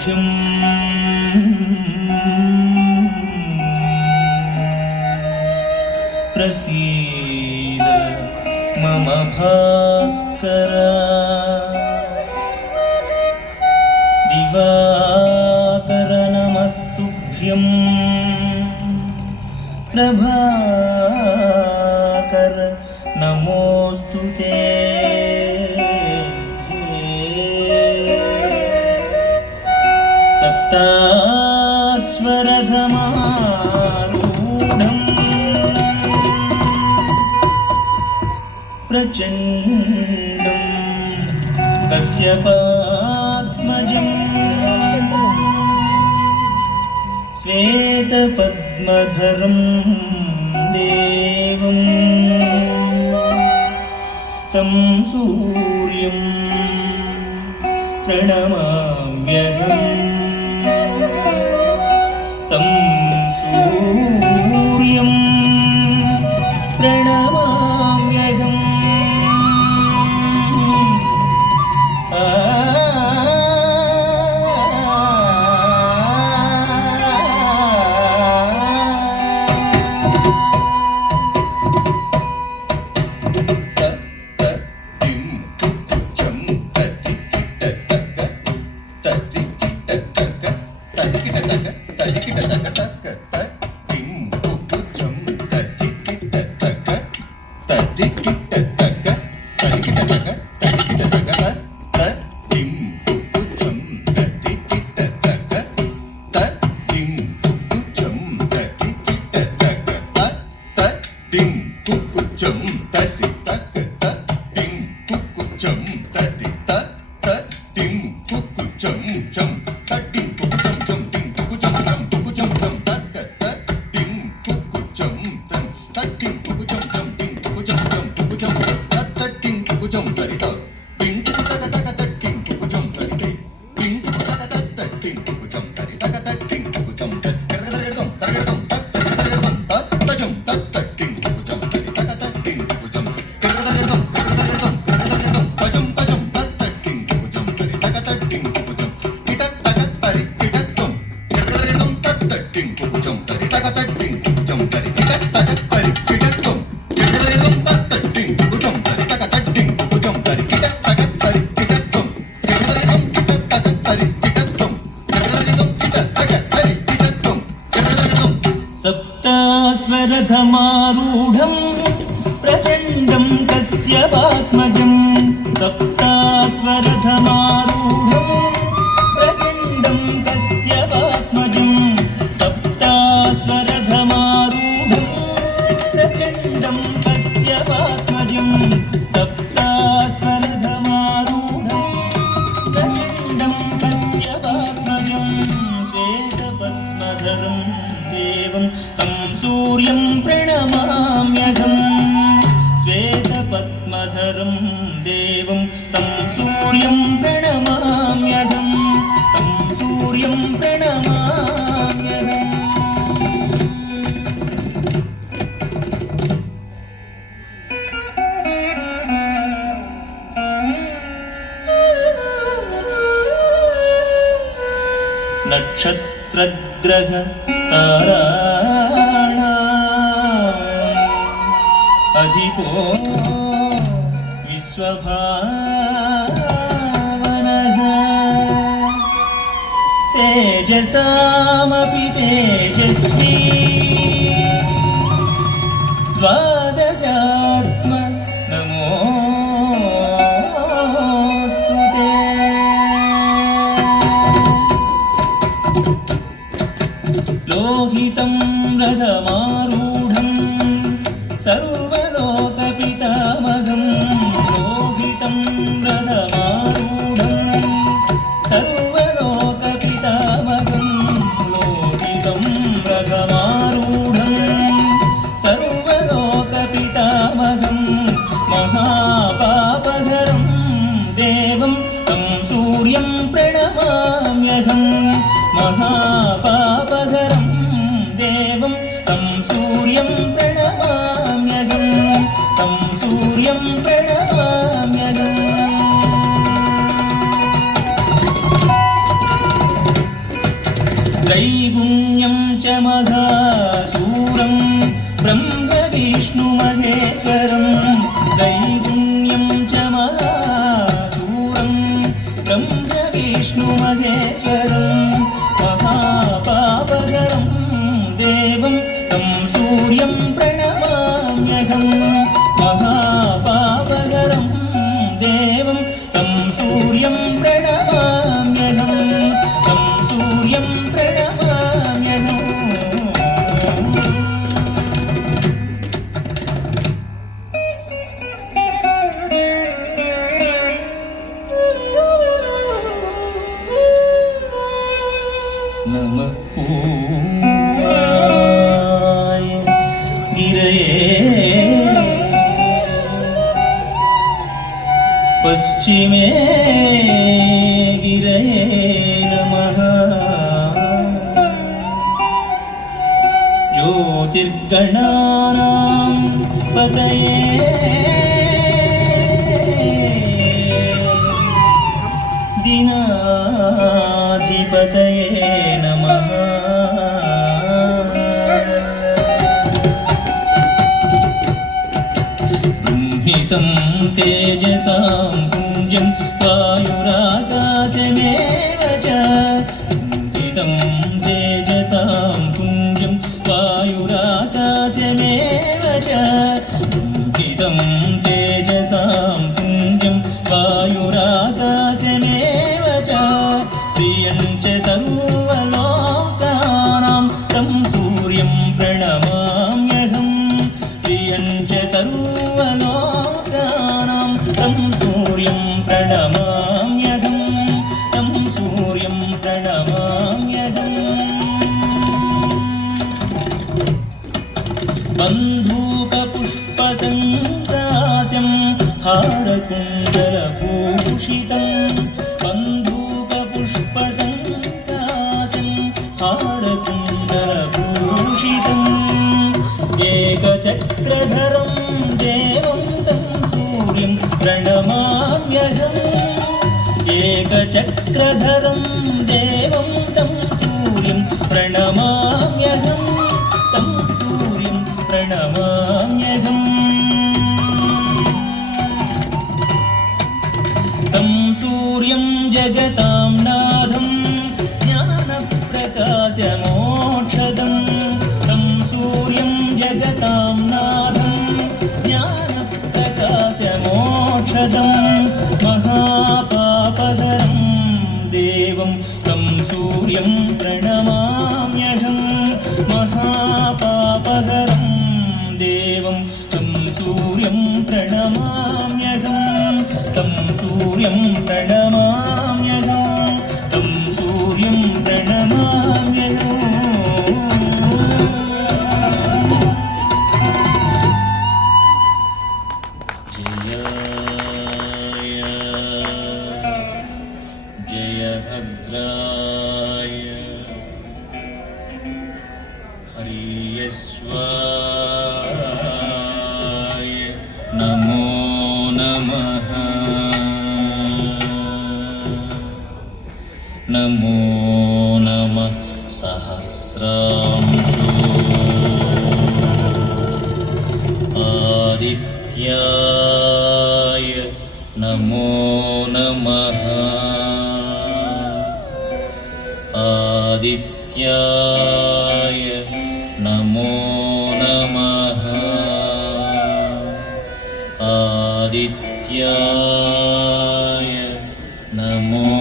तुभ्यं प्रसीद मम भास्कर दिवाकर नमस्तुभ्यं प्रभाकर नमोस्तुते सप्तास्वरधमारूढम् प्रचण्डं कश्यपात्मजम् श्वेतपद्मधरं देवं तं सूर्यं प्रणमाम्यहम् तं सूर्यं प्रणमाम्यहम् सप्तास्वरधमारूढं प्रचण्डं कश्यपात्मजं सप्तास्वरधमारूढं प्रचण्डं कश्यपात्मजं सप्तास्वरधमारूढं प्रचण्डं कश्यपात्मजं सप्तास्वरधमारूढं प्रचण्डं कश्यपात्मजं श्वेतपद्मधरं देवं तं सूर्यं प्रणमाम्यहम् श्वेतपद्मधरं देवं तं सूर्यं प्रणमाम्यहम् तं सूर्यं प्रणमाम्यहम् नक्षत्रग्रह अधिपो विश्वभावनः तेजसामपि तेजस्वी द्वादशात्म नमोऽस्तु ते लोहितं रथमारूढं सर्वलोकपितामहं लोहितं रथमारूढं सर्वलोकपितामहं लोहितं रथमारूढं सर्वलोकपितामहं महापापहरं देवं तं सूर्यं प्रणमाम्यहम् महापापहरं देवं तं विष्णुमहेश्वरं दैगुण्यं च महासूरं ब्रह्म विष्णुमहेश्वरं महापापकरं देवं तं सूर्यं प्रणमाम्यहं महापापकरं देवं तं सूर्यं प्रणमाम्यहं तं सूर्यं प्रणमाम्यहम् नमः पूर्वाय गिरये पश्चिमे गिरये नमः ज्योतिर्गणानां पतये दिनाधिपतये नमः ब्रह्मितं तेजसां पुञ्जं वायुराकाशमेव च ब्रह्मितं तेजसां पुञ्जं वायुराकाशमेव च ब्रह्मितं तेजसां पुञ्जं वायुराकाशमेव च प्रियं च सर्वलोकानां तं सूर्यं प्रणमाम्यहं प्रियं च सर्वलोकानां तं सूर्यं प्रणमाम्यहं तं सूर्यं प्रणमाम्यहम् बन्धूकपुष्पसङ्कास्यं हारकुण्डलभूषितं बन्धूकपुष्पसङ्कास्यं हारकुण्डलभूषितम् एकचक्रधरं देवं तं सूर्यं प्रणमाम्यहम् एकचक्रधरं देवं तं सूर्यं प्रणमाम्यहं तं सूर्यं प्रणमाम्यहम् तं सूर्यं जगतां नाथं ज्ञानप्रकाशमोक्षदं तं सूर्यं जगतां नाथं ज्ञानप्रकाशमोक्षदं महापापकरं देवं तं सूर्यं प्रणमाम्यहं महापापकरं देवं तं सूर्यं प्रणमाम्यहं तं सूर्यं प्रणमाम्यहं तं सूर्यं प्रणमाम्यहम् जय भद्राय हरियश्वाय नमो नमः नमो नमः सहस्रांशो आदित्याय नमो नमः आदित्याय नमो नमः आदित्याय नमो